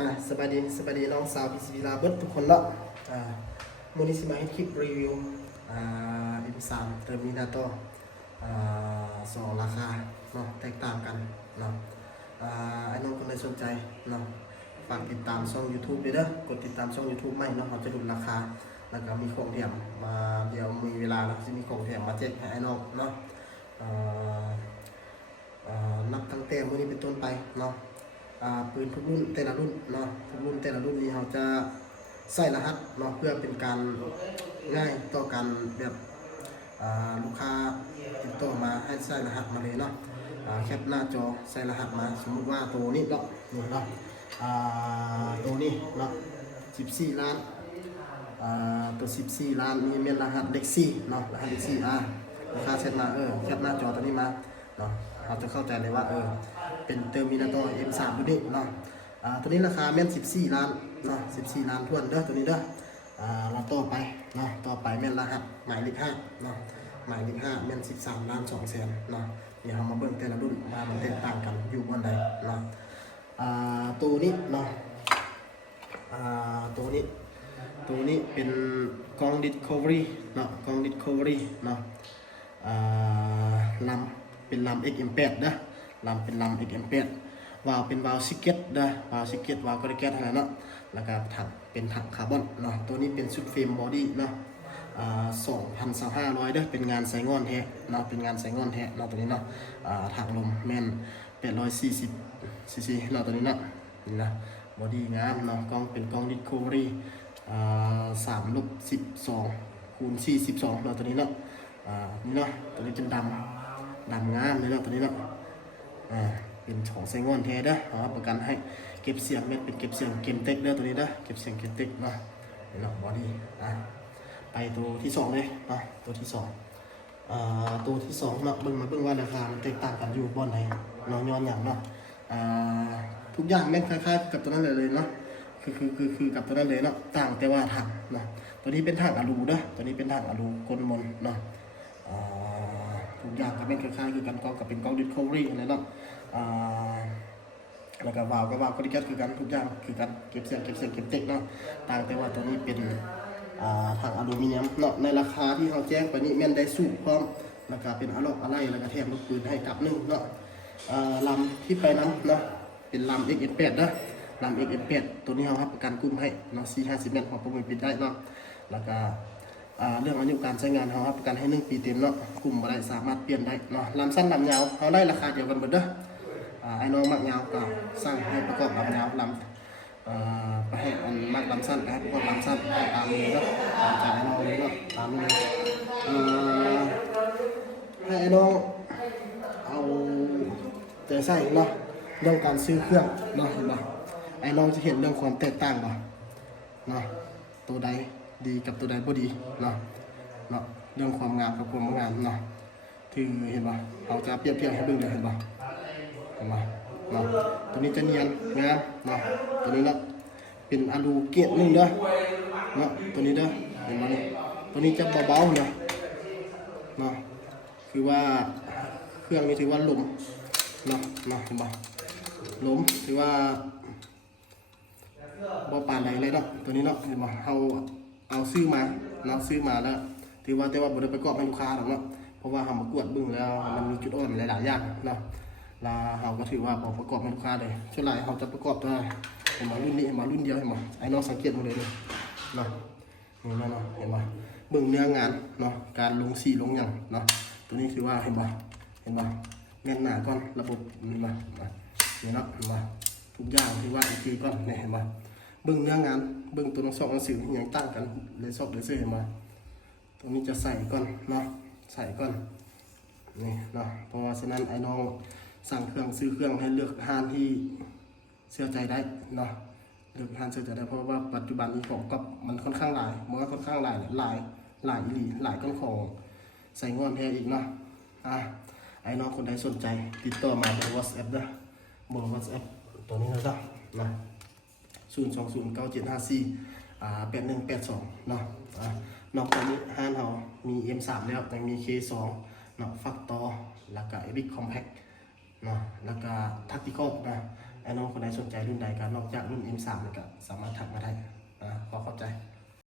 มาสบายดีน้องสาวพิศวิลาเบิร์ดทุกคนเนาะมื้อนี้สิมาให้คลิปรีวิวM3 Terminator สองราคาเนาะแตกต่างกันเนาะไอ้น้องคนใดสนใจเนาะฝากติดตามช่อง YouTube ด้วยเด้อกดติดตามช่อง YouTube ใหม่เนาะเขาจะดูราคาแล้วก็มีของแถมมาเดี๋ยวมีเวลาแล้วจะมีของแถมมาแจกให้ไอ้น้องเนาะนับตั้งแต่มื้อนี้เป็นต้นไปเนาะปืนทุกรุ่นแต่ละรุ่นเนาะทุกรุ่นแต่ละรุ่นนี้เราจะใส่รหัสเนาะเพื่อเป็นการง่ายต่อการแบบลูกค้าติดต่อมาให้ใส่รหัสมาเลยเนาะแคปหน้าจอใส่รหัสมาสมมุติว่าตัวนี้เนาะนี่เนาะตัวนี้เนาะ14 ล้านตัว14 ล้านนี่เป็นรหัสเด็กซี่เนาะรหัสเด็กซี่ลูกค้าเซ็ตมาแคปหน้าจอตัวนี้มาเนาะเราจะเข้าใจเลยว่าเป็นเทอร์มินาโต M3 ตัวนี้เนาะตัวนี้ราคาแม่น14 ล้านเนาะ14 ล้านทวนเด้อตัวนี้เด้อเราต่อไปเนาะต่อไปแม่นรหัสหมายเลข5เนาะหมายเลข5แม่น13 ล้าน 2 แสนเนาะเดี๋ยวเรามาเบิ่งแต่ละรุ่นว่ามันแตกต่างกันอยู่บนใดเนาะตัวนี้เนาะตัวนี้เป็นกล้อง Discovery เนาะกล้อง Discovery เนาะลำเป็นลำ XM8 นะลำเป็นลำ XM8 วาล์วเป็นวาล์วซิกเก็ตนะวาล์วซิกเก็ตวาล์วกระแกตอะไรเนาะแล้วก็ถังเป็นถังคาร์บอนเนาะตัวนี้เป็นชุดเฟรมบอดี้เนาะ2,500เด้อเป็นงานใส่งอนแท้เนาะเป็นงานใส่งอนแท้เนาะตัวนี้เนาะถังลมแม่น840 cc เนาะตัวนี้เนาะนี่นะบอดี้งามเนาะกล้องเป็นกล้อง Discovery 3/12 คูณ 4/12เนาะตัวนี้เนาะนี่เนาะตัวนี้เป็นดำงามเลยเนาะตัวนี้เนาะเป็นของไซงอนแท้เด้อประกันให้เก็บเสียงเม็ดเป็นเก็บเสียงเกมเต็กเด้อตัวนี้เด้อเก็บเสียงเกมเต็กเนาะนี่เนาะบอดี้ไปตัวที่2เลยเนาะตัวที่2ตัวที่2เนาะเบิ่งว่าราคามันแตกต่างกันอยู่บ่อนไหนเนาะย้อนอย่างเนาะทุกอย่างแม่นคล้ายๆกับตัวนั้นเลยเนาะคือกับตัวนั้นเลยเนาะต่างแต่ว่าถังเนาะตัวนี้เป็นถังอะลูเด้อตัวนี้เป็นถังอะลูกลมนเนาะทุกอย่างก็เป็นคล้ายๆคือกันกล้องกับเป็นกล้อง Discovery อะไรเนาะแล้วก็วาล์วก็ดิแกตคือกันทุกอย่างคือกันเก็บเสียงเก็บเต็กเนาะต่างแต่ว่าตัวนี้เป็นถังอลูมิเนียมเนาะในราคาที่เขาแจ้งไปนี้แม่นได้สูบพร้อมแล้วก็เป็นอะไรแล้วก็แถมลูกปืนให้กับนึงเนาะลำที่ไปนั้นเนาะเป็นลำ XM8 นะลำ XM8 ตัวนี้เขารับประกันกุ้มให้เนาะ450 เมตรของประมูลปิดได้เนาะแล้วก็เรื่องอายุการใช้งานเขารับประกันให้1 ปีเต็มเนาะกลุ่มอะไรสามารถเปลี่ยนได้เนาะลำสั้นลำยาวเขาได้ราคาเดียวกันหมดเด้อไอ้น้องมักยาวก็สร้างให้ประกอบลำยาวลำไปให้อันมักลำสั้นไปให้ประกอบลำสั้นตามนี้เนาะตามใจไอ้น้องเลยเนาะตามนี้ให้ไอ้น้องเอาใจใส่เนาะเรื่องการซื้อเครื่องเนาะเห็นป่ะไอ้น้องจะเห็นเรื่องความแตกต่างป่ะเนาะตัวใดดีกับตัวใดบ่ดีเนาะเรื่องความงามกับความงามเนาะคือเห็นป่ะเราจะเปรียบเทียบให้เบิ่งเดี๋ยวเห็นป่ะเนาะตัวนี้จะเนียนงามเนาะตัวนี้เนาะเป็นอะลูเกตนึงเด้อเนาะตัวนี้เด้อเห็นป่ะนี่ตัวนี้จะเบาๆเนาะคือว่าเครื่องนี้ถือว่าหลุมเนาะเห็นป่ะหลุมถือว่าบ่ปานใดเลยเนาะตัวนี้เนาะเห็นป่ะเอาซื้อมาเนาะซื้อมาแล้วถือว่าแต่ว่าบ่ได้ประกอบให้ลูกค้าหรอกเนาะเพราะว่าเฮามากวดเบิ่งแล้วมันมีจุดอ่อนหลายๆอย่างเนาะแล้วเฮาก็ถือว่าบ่ประกอบให้ลูกค้าเลยส่วนหลายเฮาจะประกอบตัวเห็นบ่รุ่นนี้เห็นบ่รุ่นเดียวเห็นบ่ไอ้น้องสังเกตมาเลยเนาะนี่เนาะเห็นบ่เบิ่งเนื้องานเนาะการลงสีลงหยังเนาะตัวนี้ถือว่าเห็นบ่แม่นหนาก่อนระบบนี่บ่นี่เนาะเห็นบ่ทุกอย่างถือว่าคือก่อนนี่เห็นบ่เบิ่งเนื้องานเบิ่งตัวหนังสืออย่างต่างกันเลยสอบเลยเสื้อมาตรงนี้จะใส่ก่อนเนาะใส่ก่อนนี่เนาะเพราะว่าฉะนั้นไอ้น้องสั่งเครื่องซื้อเครื่องให้เลือกห้างที่เชื่อใจได้เนาะเลือกห้างเชื่อใจได้เพราะว่าปัจจุบันนี้ของกับมันค่อนข้างหลายมันก็ค่อนข้างหลายอีหลีหลายก้อนของใส่งอนแท้อีกเนาะไอ้น้องคนใดสนใจติดต่อมาทาง WhatsApp เด้อเบอร์ WhatsApp ตัวนี้นะ 02097548182เนาะนอกจากนี้ห้างเรามี M3 แล้วยังมี K2 เนาะฟักตอแล้วก็ Epic Compact เนาะแล้วก็ Tactical นะ ไอ้น้องคนใดสนใจรุ่นใดก็นอกจากรุ่น M3 นี่ก็สามารถทักมาได้